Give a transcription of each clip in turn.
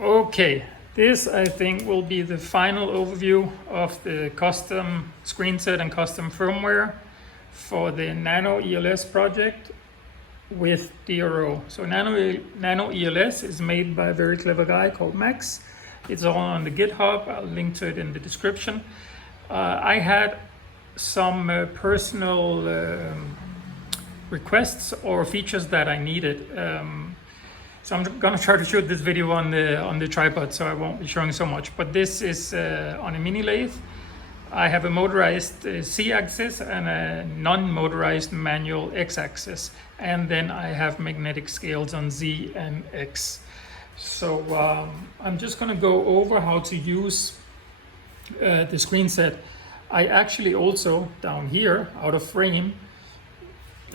Okay, this I think will be the final overview of the custom screen set and custom firmware for the NanoELS project with DRO. So NanoELS is made by a very clever guy called Max. It's all on the GitHub. I'll link to it in the description. I had some personal requests or features that I needed. So I'm gonna try to shoot this video on the tripod, so I won't be showing so much. But this is on a mini lathe. I have a motorized Z-axis and a non-motorized manual X-axis, and then I have magnetic scales on Z and X. So I'm just gonna go over how to use the screen set. I actually also, down here, out of frame,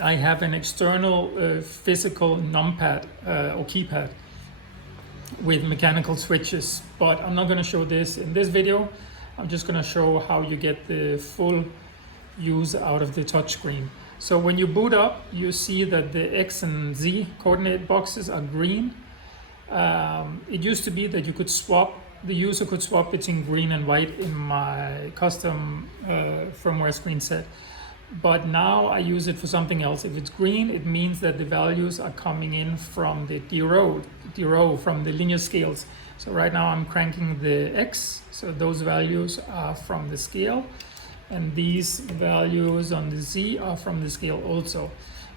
I have an external physical numpad or keypad with mechanical switches, but I'm not going to show this in this video. I'm just going to show how you get the full use out of the touchscreen. So when you boot up, you see that the X and Z coordinate boxes are green. It used to be that you could swap, the user could swap between green and white in my custom firmware screen set. But now I use it for something else. If it's green, it means that the values are coming in from the DRO from the linear scales. So right now I'm cranking the X, so those values are from the scale, and these values on the Z are from the scale also.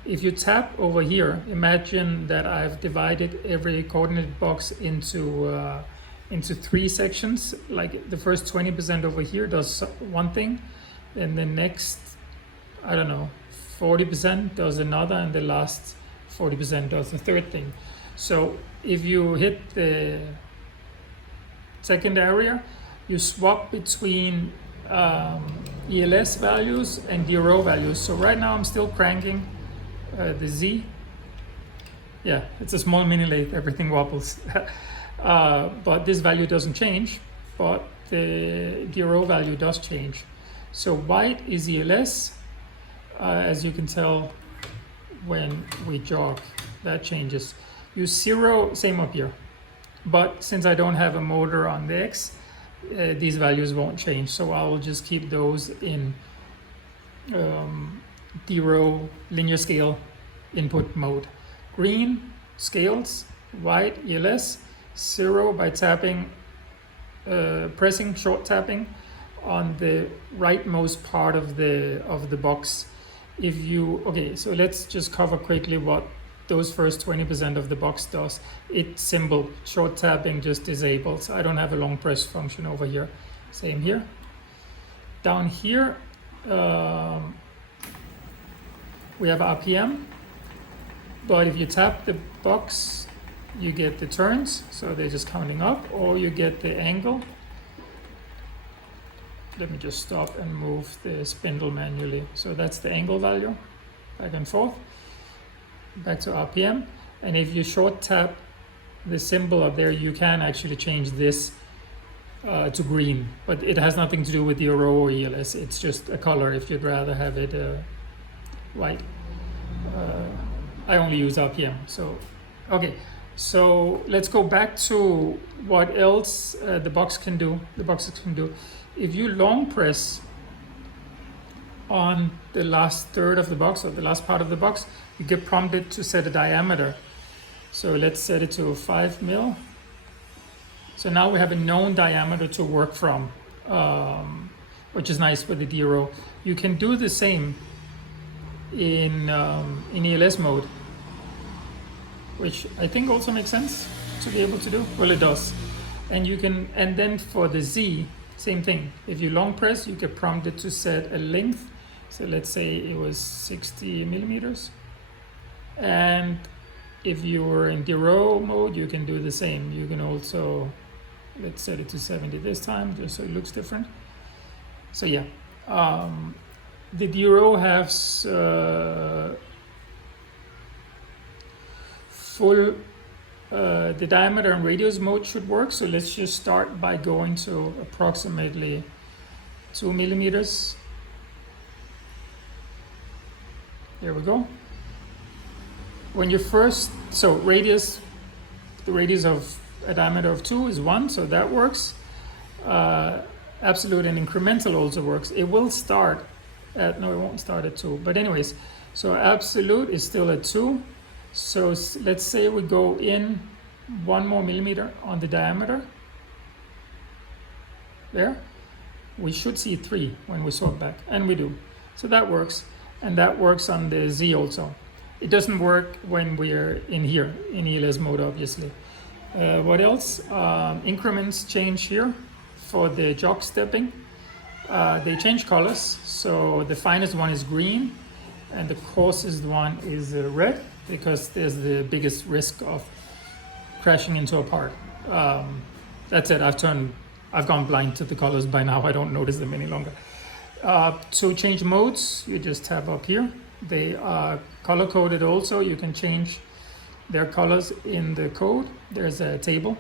If you tap over here, imagine that I've divided every coordinate box into 3 sections. Like the first 20% over here does one thing, and the next, I don't know, 40% does another, and the last 40% does the third thing. So if you hit the second area, you swap between ELS values and DRO values. So right now I'm still cranking the Z. Yeah, it's a small mini lathe, everything wobbles. But this value doesn't change, but the DRO value does change. So white is ELS. As you can tell, when we jog, that changes. Use 0, same up here. But since I don't have a motor on the X, these values won't change. So I will just keep those in DRO linear scale input mode. Green, scales, white, ELS, 0 by tapping, pressing, short tapping on the rightmost part of the box. If you, okay, so let's just cover quickly what those first 20% of the box does. It's simple, short tapping just disables. I don't have a long press function over here. Same here. Down here, we have RPM, but if you tap the box, you get the turns, so they're just counting up, or you get the angle. Let me just stop and move the spindle manually. So that's the angle value, back and forth, back to RPM. And if you short tap the symbol up there, you can actually change this to green, but it has nothing to do with the DRO or ELS. It's just a color if you'd rather have it white. I only use RPM, so okay. So let's go back to what else the boxes can do. If you long press on the last third of the box, or the last part of the box, you get prompted to set a diameter. So let's set it to 5 mil. So now we have a known diameter to work from, which is nice with the DRO. You can do the same in ELS mode, which I think also makes sense to be able to do. Well, it does. And you can, and then for the Z, same thing. If you long press, you get prompted to set a length. So let's say it was 60 millimeters. And if you were in DRO mode, you can do the same. You can also, let's set it to 70 this time, just so it looks different. So yeah, the DRO has full, the diameter and radius mode should work. So let's just start by going to approximately 2 millimeters. There we go. When you first, so radius, the radius of a diameter of 2 is 1, so that works. Absolute and incremental also works. It will start at, no, it won't start at 2, but anyways, so absolute is still at 2. So let's say we go in 1 more millimeter on the diameter. There, we should see 3 when we sort back, and we do. So that works, and that works on the Z also. It doesn't work when we're in here, in ELS mode, obviously. What else? Increments change here for the jog stepping. They change colors, so the finest one is green, and the coarsest one is red, because there's the biggest risk of crashing into a part. That's it, I've gone blind to the colors by now, I don't notice them any longer. To change modes, you just tap up here. They are color coded also, you can change their colors in the code. There's a table.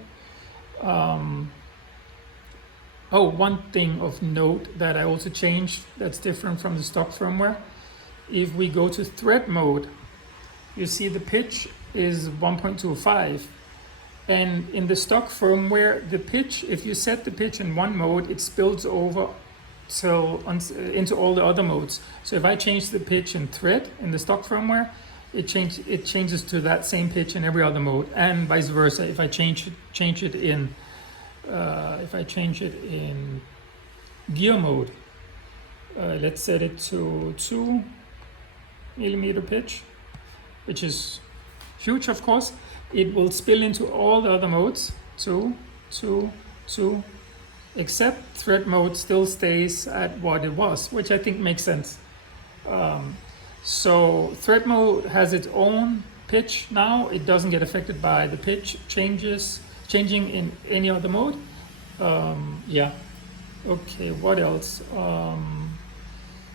One thing of note that I also changed that's different from the stock firmware. If we go to thread mode, you see the pitch is 1.25. And in the stock firmware, the pitch, if you set the pitch in one mode, it spills over into all the other modes. So if I change the pitch in thread in the stock firmware, it changes to that same pitch in every other mode, and vice versa. If I change it in gear mode, let's set it to 2 millimeter pitch, which is huge, of course. It will spill into all the other modes, 2, 2, 2, except thread mode still stays at what it was, which I think makes sense. So thread mode has its own pitch now. It doesn't get affected by the pitch changing in any other mode. Yeah. Okay, what else?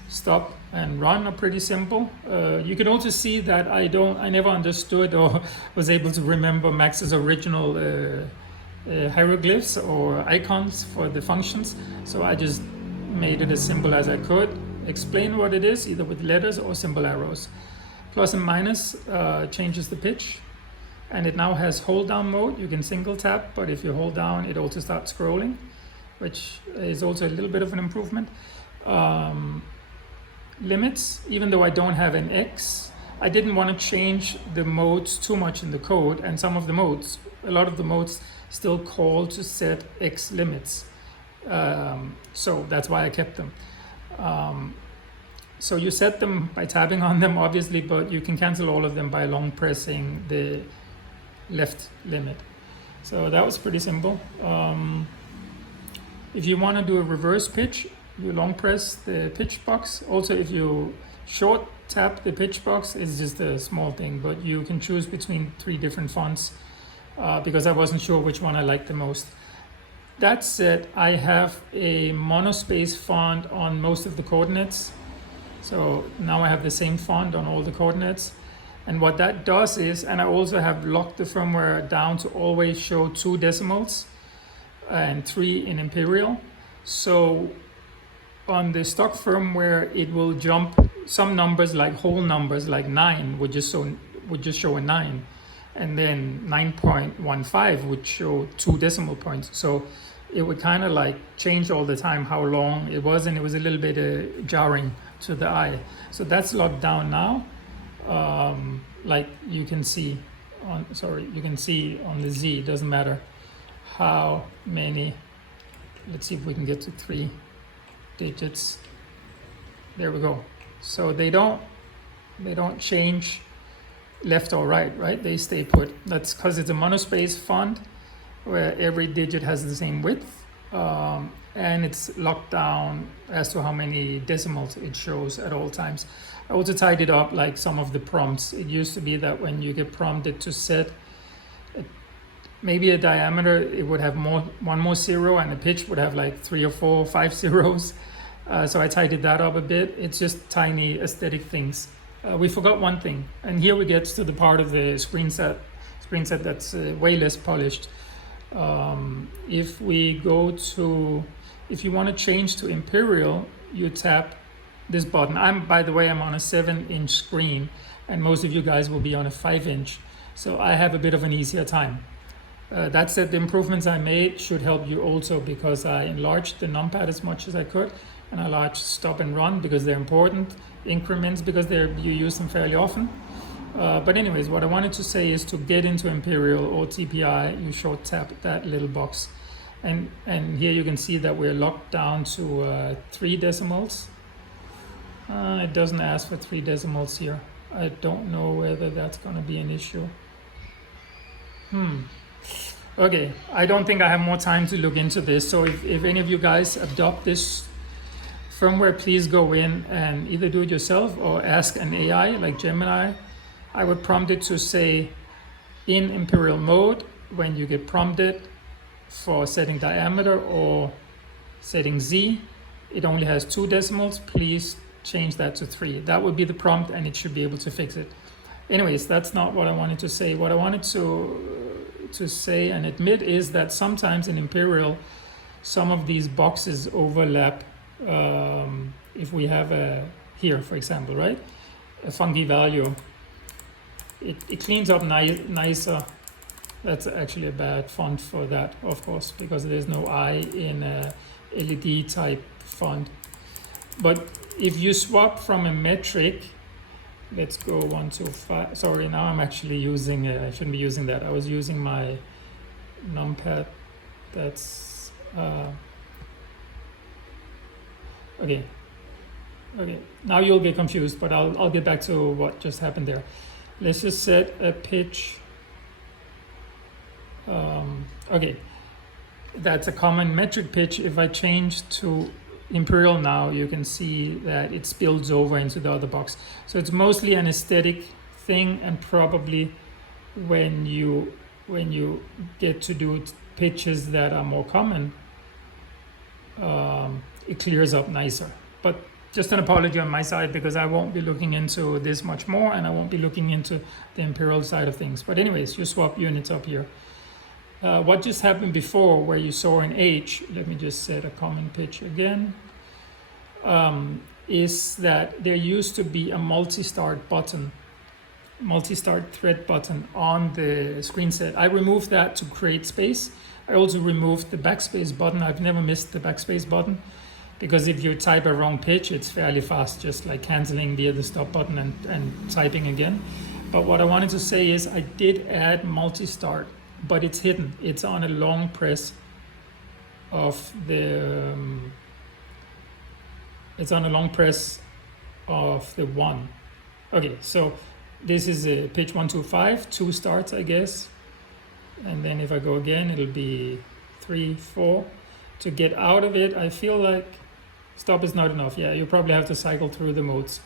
Stop and run are pretty simple. You can also see that I never understood or was able to remember Max's original hieroglyphs or icons for the functions. So I just made it as simple as I could. Explain what it is, either with letters or symbol arrows. Plus and minus changes the pitch. And it now has hold down mode. You can single tap, but if you hold down, it also starts scrolling, which is also a little bit of an improvement. Limits, even though I don't have an X, I didn't want to change the modes too much in the code, and a lot of the modes still call to set X limits. So that's why I kept them. So you set them by tapping on them, obviously, but you can cancel all of them by long pressing the left limit. So that was pretty simple. If you want to do a reverse pitch, you long press the pitch box. Also, if you short tap the pitch box, it's just a small thing, but you can choose between 3 different fonts because I wasn't sure which one I liked the most. That said, I have a monospace font on most of the coordinates. So now I have the same font on all the coordinates. And what that does is, and I also have locked the firmware down to always show 2 decimals and 3 in imperial. So on the stock firmware, it will jump some numbers, like whole numbers, like 9 would just show a 9. And then 9.15 would show 2 decimal points. So it would kind of like change all the time how long it was, and it was a little bit jarring to the eye. So that's locked down now. Like you can see on the Z, it doesn't matter how many. Let's see if we can get to 3 digits. There we go. So they don't change left or right? They stay put. That's because it's a monospace font where every digit has the same width, and it's locked down as to how many decimals it shows at all times. I also tied it up like some of the prompts. It used to be that when you get prompted to set maybe a diameter, it would have one more zero, and the pitch would have like 3 or 4 or 5 zeros. So I tidied that up a bit. It's just tiny aesthetic things. We forgot one thing, and here we get to the part of the screen set that's way less polished. If you want to change to imperial, you tap this button. By the way, I'm on a 7-inch screen, and most of you guys will be on a 5-inch, so I have a bit of an easier time. That said, the improvements I made should help you also, because I enlarged the numpad as much as I could, and I enlarged stop and run because they're important, increments because you use them fairly often. But anyways, what I wanted to say is to get into Imperial or TPI, you short tap that little box. And here you can see that we're locked down to 3 decimals. It doesn't ask for 3 decimals here. I don't know whether that's going to be an issue. Okay, I don't think I have more time to look into this. So if any of you guys adopt this firmware, please go in and either do it yourself or ask an AI like Gemini. I would prompt it to say, in Imperial mode, when you get prompted for setting diameter or setting Z, it only has 2 decimals, please change that to 3. That would be the prompt, and it should be able to fix it. Anyways, that's not what I wanted to say. What I wanted to say and admit is that sometimes in Imperial, some of these boxes overlap. If we have here, for example, right, a funky value, it cleans up nicer. That's actually a bad font for that, of course, because there's no I in a LED type font. But if you swap from a metric, let's go 1 to 5. Sorry, now I'm actually using, I shouldn't be using that. I was using my numpad. That's, okay. Now you'll get confused, but I'll get back to what just happened there. Let's just set a pitch. Okay, that's a common metric pitch. If I change to Imperial now, you can see that it spills over into the other box. So it's mostly an aesthetic thing, and probably when you get to do pitches that are more common, it clears up nicer. But just an apology on my side, because I won't be looking into this much more, and I won't be looking into the Imperial side of things. But anyways, you swap units up here. What just happened before, where you saw an H, let me just set a common pitch again, is that there used to be a multi-start button, multi-start thread button on the screen set. I removed that to create space. I also removed the backspace button. I've never missed the backspace button, because if you type a wrong pitch, it's fairly fast, just like canceling the other stop button and typing again. But what I wanted to say is I did add multi-start, but it's hidden. It's on a long press of the, it's on a long press of the 1. Okay, so this is a pitch 1, 2, 5, 2 starts, I guess. And then if I go again, it'll be 3, 4. To get out of it, I feel like stop is not enough. Yeah, you probably have to cycle through the modes.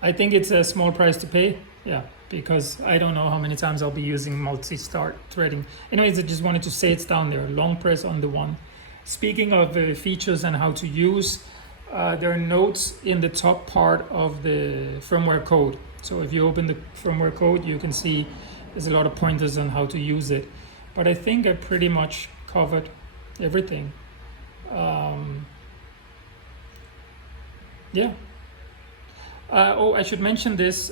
I think it's a small price to pay. Yeah, because I don't know how many times I'll be using multi-start threading. Anyways, I just wanted to say it's down there, long press on the 1. Speaking of features and how to use, there are notes in the top part of the firmware code. So if you open the firmware code, you can see there's a lot of pointers on how to use it. But I think I pretty much covered everything. Yeah. Oh, I should mention this.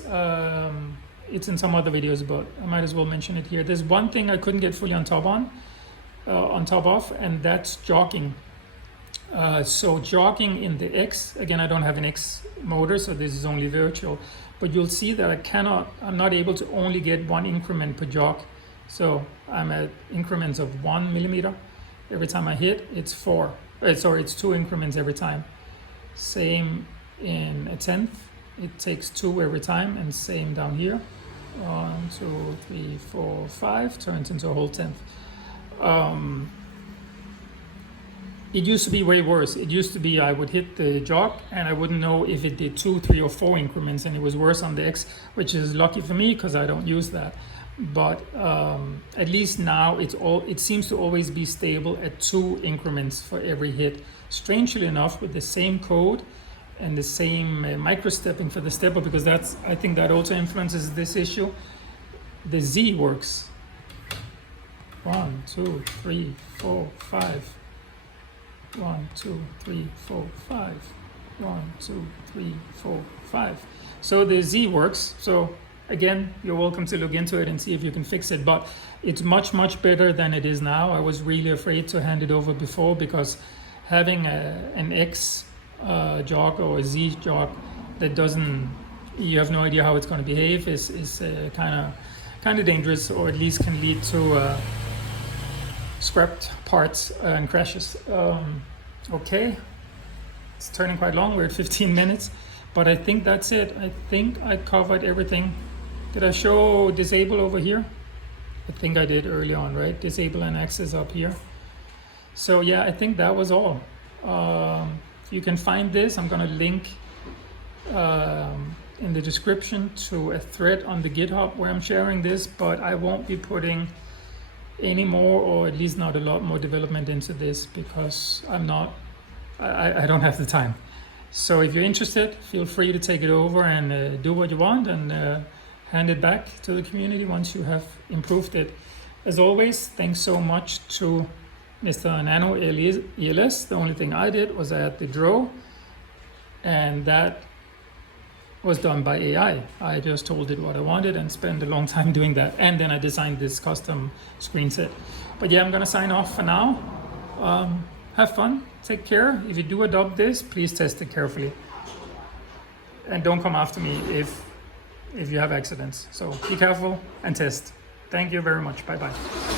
It's in some other videos, but I might as well mention it here. There's one thing I couldn't get fully on top of, and that's jogging. So jogging in the X, again, I don't have an X motor, so this is only virtual, but you'll see that I'm not able to only get 1 increment per jog. So I'm at increments of 1 millimeter. Every time I hit, it's 4. It's 2 increments every time. Same in a tenth. It takes 2 every time, and same down here. 1, 2, 3, 4, 5 turns into a whole tenth. It used to be way worse. It used to be I would hit the jog and I wouldn't know if it did 2, 3, or 4 increments, and it was worse on the X, which is lucky for me because I don't use that. But at least now it seems to always be stable at 2 increments for every hit. Strangely enough, with the same code and the same micro stepping for the stepper, because I think that also influences this issue. The Z works. 1, 2, 3, 4, 5. 1, 2, 3, 4, 5. 1, 2, 3, 4, 5. So the Z works. So again, you're welcome to look into it and see if you can fix it, but it's much better than it is now. I was really afraid to hand it over before, because having an X jog or a Z jog that doesn't, you have no idea how it's going to behave, is kind of dangerous, or at least can lead to scrapped parts and crashes. Okay, it's turning quite long. We're at 15 minutes, but I think that's it. I think I covered everything. Did I show disable over here? I think I did early on, right? Disable and access up here. So yeah, I think that was all. You can find this. I'm gonna link in the description to a thread on the GitHub where I'm sharing this, but I won't be putting any more, or at least not a lot more development into this, because I don't have the time. So if you're interested, feel free to take it over and do what you want, and hand it back to the community once you have improved it. As always, thanks so much to Mr. NanoELS. The only thing I did was add the DRO, and that was done by AI. I just told it what I wanted and spent a long time doing that, and then I designed this custom screen set. But yeah, I'm gonna sign off for now. Have fun, take care. If you do adopt this, please test it carefully, and don't come after me if you have accidents. So be careful and test. Thank you very much. Bye bye.